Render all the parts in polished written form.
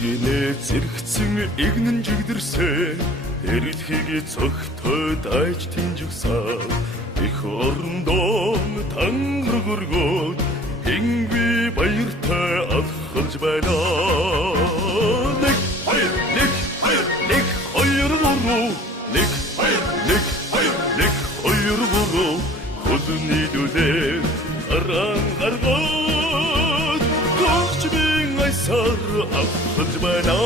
Гинэ зэрэгцэн игнэн жигдэрсэн эрэлхийг цогтойд айж тэнжигсаа их орондоо тангөргөөд хинби баяртай алхалж байна. Нэг хоёр гурав нэг хоёр гурав хөлний дүлээ гаран гаргаад гогчмын айсаар алхалж байна.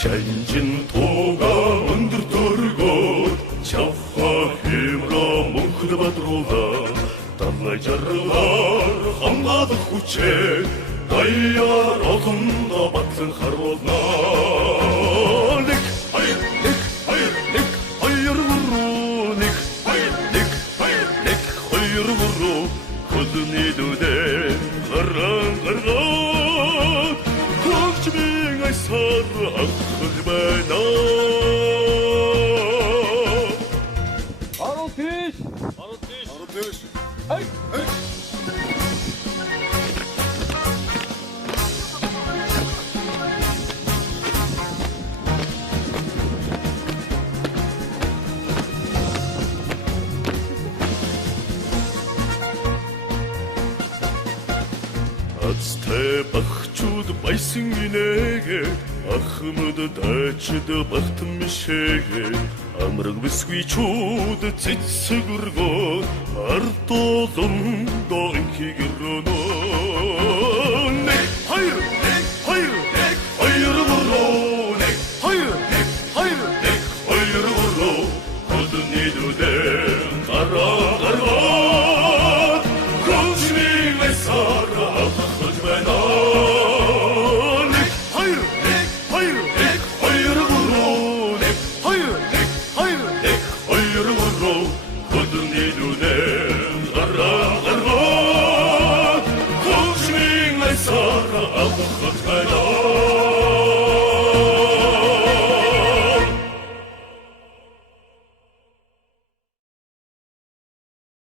Шанжин туга өндөр төргөөд чавха хэмрэ мөнхөд бадрууга далай жаргаар хамгаалах хүчээ даяар олондоо батлан харуулна. Нэг хоёр гурав нэг хоёр гурав хөлний дүлээ гаран гаргаад гогчмын айсаар алхалж байна. Арутиш. Ай. Ацтай багчууд байсан гинэгэ ахмад дайчд багтан мишэгэ амраг бисгүйчүүд цэцгэргөө ардуулан доинхигэрнө. Нэг хоёр гурав нэг хоёр гурав хөдний дүлээ гараад гогчмын айсаар алхалж байна. Нэг хоёр гурав нэг хоёр гурав хөдний дүлээ гараад гогчмын айсаар алхалж байна.